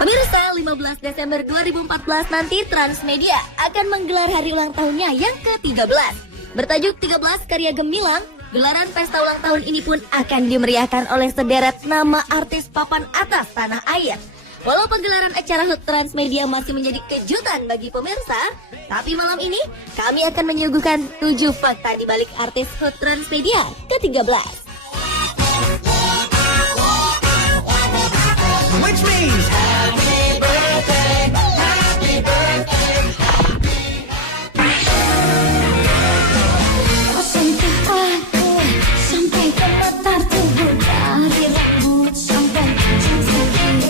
Pemirsa, 15 Desember 2014 nanti Transmedia akan menggelar hari ulang tahunnya yang ke-13. Bertajuk 13 Karya Gemilang, gelaran pesta ulang tahun ini pun akan dimeriahkan oleh sederet nama artis papan atas tanah air. Walau pegelaran acara HUT Transmedia masih menjadi kejutan bagi pemirsa, tapi malam ini kami akan menyuguhkan 7 fakta di balik artis HUT Transmedia ke-13. Which means happy birthday, happy birthday. Kau sentuh aku sampai ke mata tubuh, dari rambut sampai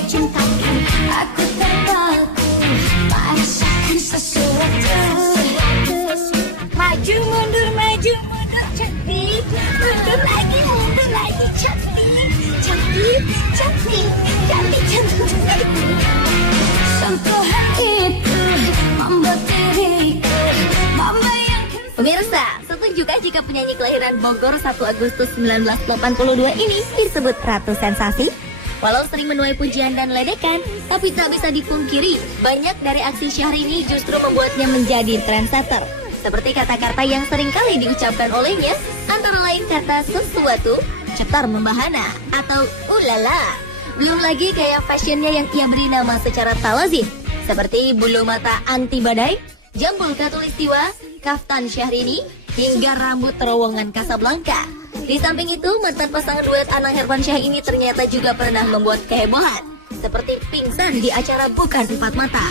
cintaku. Aku terpaku merasakan sesuatu. Maju mundur cantik, mundur lagi cantik, cantik, cantik, cantik, cantik. Sentuhan itu membuat diriku membayangkan. Pemirsa, setujukah jika penyanyi kelahiran Bogor 1 Agustus 1982 ini disebut Ratu Sensasi? Walau sering menuai pujian dan ledekan, tapi tak bisa dipungkiri, banyak dari aksi Syahrini justru membuatnya menjadi trendsetter. Seperti kata-kata yang sering kali diucapkan olehnya, antara lain kata sesuatu, cetar membahana, atau ulala. Belum lagi gaya fashionnya yang ia beri nama secara tak lazim, seperti bulu mata anti badai, jambul katulistiwa, kaftan Syahrini, hingga rambut terowongan Casablanca. Di samping itu, mantan pasangan duet Anang Hermansyah ini ternyata juga pernah membuat kehebohan, seperti pingsan di acara Bukan Empat Mata.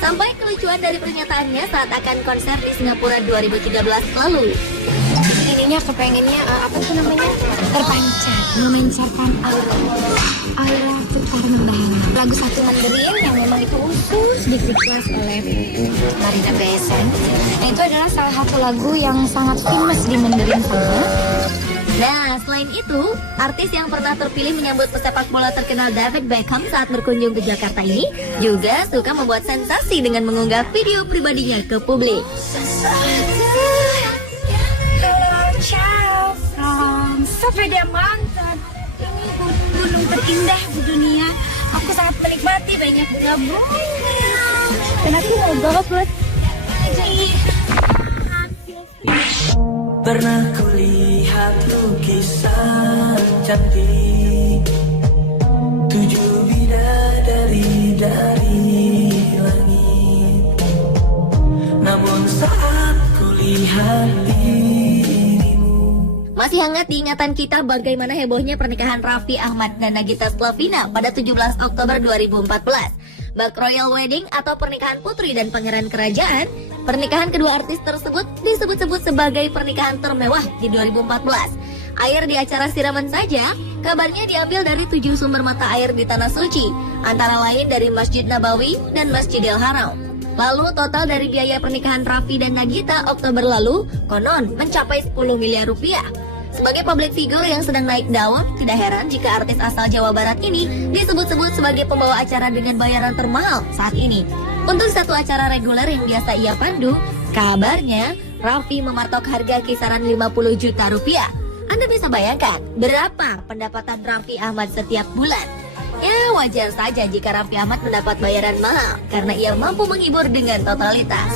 Sampai kelucuan dari pernyataannya saat akan konser di Singapura 2013 lalu. Ininya kepengennya apa tuh namanya, terpancar, memancarkan aura putar membahana. Lagu Satu Mandarin yang memang itu khusus di-request oleh Marina BSN. Nah, itu adalah salah satu lagu yang sangat famous di Mandarin sana. Nah, selain itu, artis yang pernah terpilih menyambut pesepak bola terkenal David Beckham saat berkunjung ke Jakarta ini juga suka membuat sensasi dengan mengunggah video pribadinya ke publik. Ciao from Sepeda Mountain. Ini gunung terindah di dunia. Aku sangat menikmati banyak bunga dan aku mau bawa buat Pernah kulihat lukisan cantik, 7 bidadari dari langit. Namun saat kulihat Masih hangat di ingatan kita bagaimana hebohnya pernikahan Raffi Ahmad dan Nagita Slavina pada 17 Oktober 2014. Bak Royal Wedding atau pernikahan putri dan pangeran kerajaan, pernikahan kedua artis tersebut disebut-sebut sebagai pernikahan termewah di 2014. Air di acara siraman saja, kabarnya diambil dari 7 sumber mata air di Tanah Suci, antara lain dari Masjid Nabawi dan Masjidil Haram. Lalu total dari biaya pernikahan Raffi dan Nagita Oktober lalu konon mencapai 10 miliar rupiah. Sebagai public figure yang sedang naik daun, tidak heran jika artis asal Jawa Barat ini disebut-sebut sebagai pembawa acara dengan bayaran termahal saat ini. Untuk satu acara reguler yang biasa ia pandu, kabarnya Raffi mematok harga kisaran 50 juta rupiah. Anda bisa bayangkan berapa pendapatan Raffi Ahmad setiap bulan? Ya, wajar saja jika Raffi Ahmad mendapat bayaran mahal karena ia mampu menghibur dengan totalitas.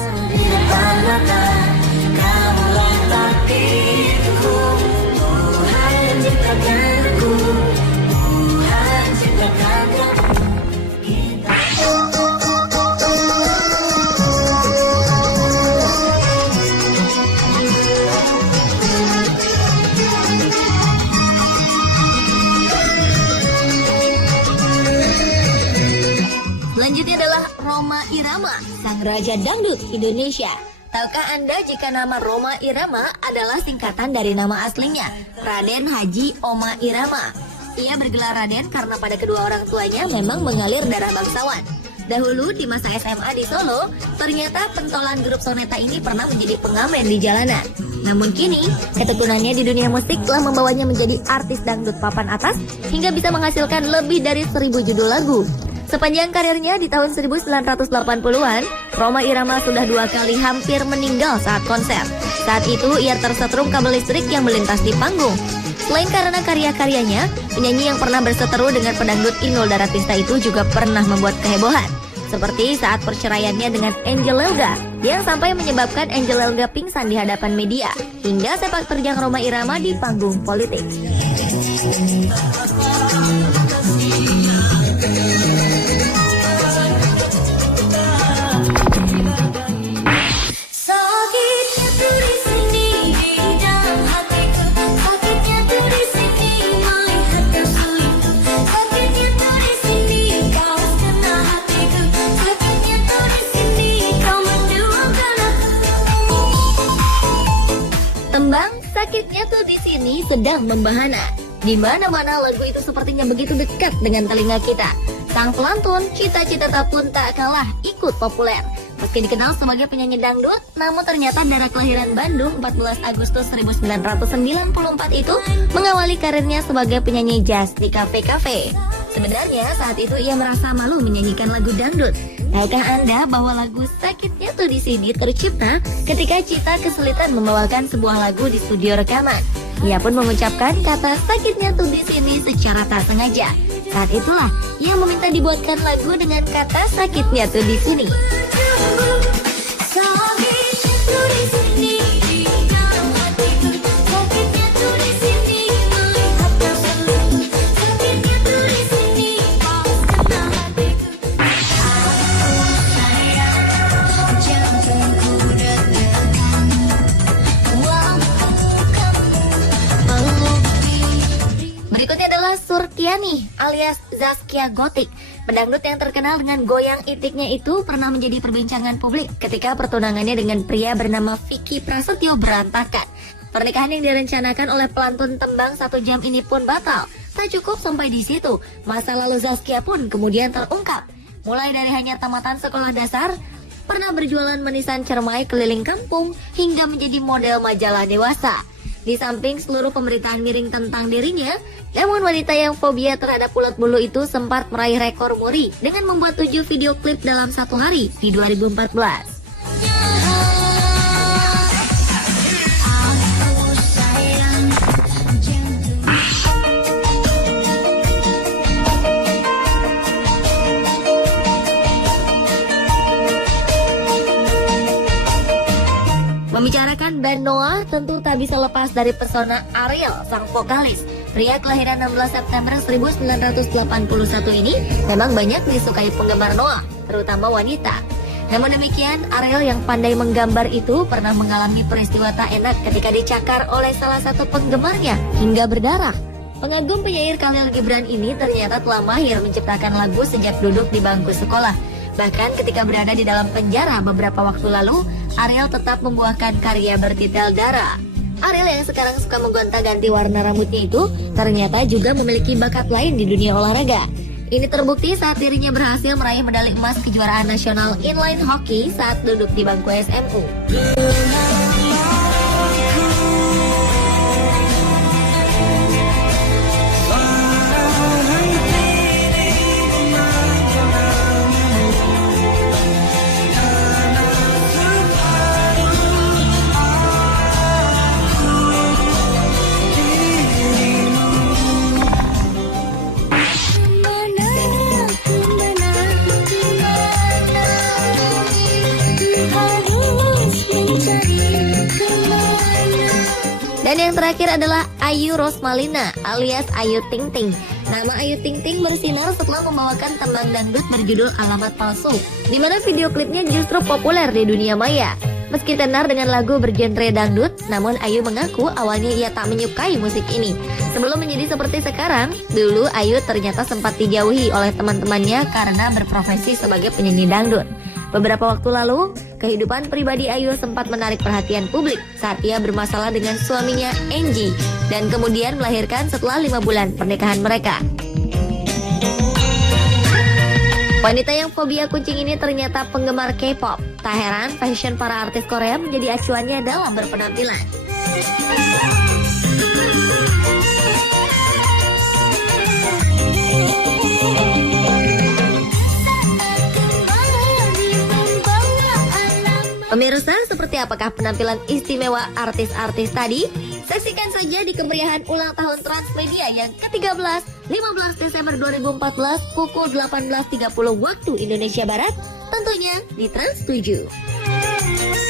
Selanjutnya adalah Rhoma Irama, sang raja dangdut Indonesia. Tahukah Anda jika nama Rhoma Irama adalah singkatan dari nama aslinya, Raden Haji Oma Irama. Ia bergelar Raden karena pada kedua orang tuanya memang mengalir darah bangsawan. Dahulu di masa SMA di Solo, ternyata pentolan grup Soneta ini pernah menjadi pengamen di jalanan. Namun kini, ketekunannya di dunia musik telah membawanya menjadi artis dangdut papan atas hingga bisa menghasilkan lebih dari 1000 judul lagu. Sepanjang karirnya di tahun 1980-an, Rhoma Irama sudah 2 kali hampir meninggal saat konser. Saat itu ia tersetrum kabel listrik yang melintas di panggung. Selain karena karya-karyanya, penyanyi yang pernah berseteru dengan pedangdut Inul Daratista itu juga pernah membuat kehebohan. Seperti saat perceraiannya dengan Angel Elga, yang sampai menyebabkan Angel Elga pingsan di hadapan media, hingga sepak terjang Rhoma Irama di panggung politik. Tembang sakitnya tuh di sini sedang membahana. Di mana-mana lagu itu sepertinya begitu dekat dengan telinga kita. Sang pelantun cita-cita pun tak kalah ikut populer. Meski dikenal sebagai penyanyi dangdut, namun ternyata darah kelahiran Bandung 14 Agustus 1994 itu mengawali karirnya sebagai penyanyi jazz di kafe-kafe. Sebenarnya saat itu ia merasa malu menyanyikan lagu dangdut. Tahukah Anda bahwa lagu Sakitnya Tuh di Sini tercipta ketika Cita kesulitan membawakan sebuah lagu di studio rekaman. Ia pun mengucapkan kata sakitnya tuh di sini secara tak sengaja. Saat itulah ia meminta dibuatkan lagu dengan kata sakitnya tuh di sini. Berikutnya adalah Surtiani alias Zaskia Gotik. Pedangdut yang terkenal dengan goyang itiknya itu pernah menjadi perbincangan publik ketika pertunangannya dengan pria bernama Vicky Prasetyo berantakan. Pernikahan yang direncanakan oleh pelantun tembang 1 jam ini pun batal. Tak cukup sampai di situ, masa lalu Zaskia pun kemudian terungkap. Mulai dari hanya tamatan sekolah dasar, pernah berjualan manisan cermai keliling kampung, hingga menjadi model majalah dewasa. Di samping seluruh pemberitaan miring tentang dirinya, namun wanita yang fobia terhadap ulat bulu itu sempat meraih rekor muri dengan membuat 7 video klip dalam 1 hari di 2014. Membicarakan band Noah, tentu tak bisa lepas dari pesona Ariel, sang vokalis. Pria kelahiran 16 September 1981 ini memang banyak disukai penggemar Noah, terutama wanita. Namun demikian, Ariel yang pandai menggambar itu pernah mengalami peristiwa tak enak ketika dicakar oleh salah satu penggemarnya hingga berdarah. Pengagum penyair Khalil Gibran ini ternyata telah mahir menciptakan lagu sejak duduk di bangku sekolah. Bahkan ketika berada di dalam penjara beberapa waktu lalu, Ariel tetap membuahkan karya bertitel Dara. Ariel yang sekarang suka menggonta-ganti warna rambutnya itu ternyata juga memiliki bakat lain di dunia olahraga. Ini terbukti saat dirinya berhasil meraih medali emas kejuaraan nasional inline hockey saat duduk di bangku SMU. Dan yang terakhir adalah Ayu Rosmalina alias Ayu Ting Ting. Nama Ayu Ting Ting bersinar setelah membawakan tembang dangdut berjudul Alamat Palsu, di mana video klipnya justru populer di dunia maya. Meski tenar dengan lagu bergenre dangdut, namun Ayu mengaku awalnya ia tak menyukai musik ini. Sebelum menjadi seperti sekarang, dulu Ayu ternyata sempat dijauhi oleh teman-temannya karena berprofesi sebagai penyanyi dangdut. Beberapa waktu lalu, kehidupan pribadi Ayu sempat menarik perhatian publik saat ia bermasalah dengan suaminya Angie dan kemudian melahirkan setelah 5 bulan pernikahan mereka. Wanita yang fobia kucing ini ternyata penggemar K-pop. Tak heran, fashion para artis Korea menjadi acuannya dalam berpenampilan. Pemirsa, seperti apakah penampilan istimewa artis-artis tadi? Saksikan saja di kemeriahan ulang tahun Transmedia yang ke-13, 15 Desember 2014 pukul 18.30 waktu Indonesia Barat, tentunya di Trans 7.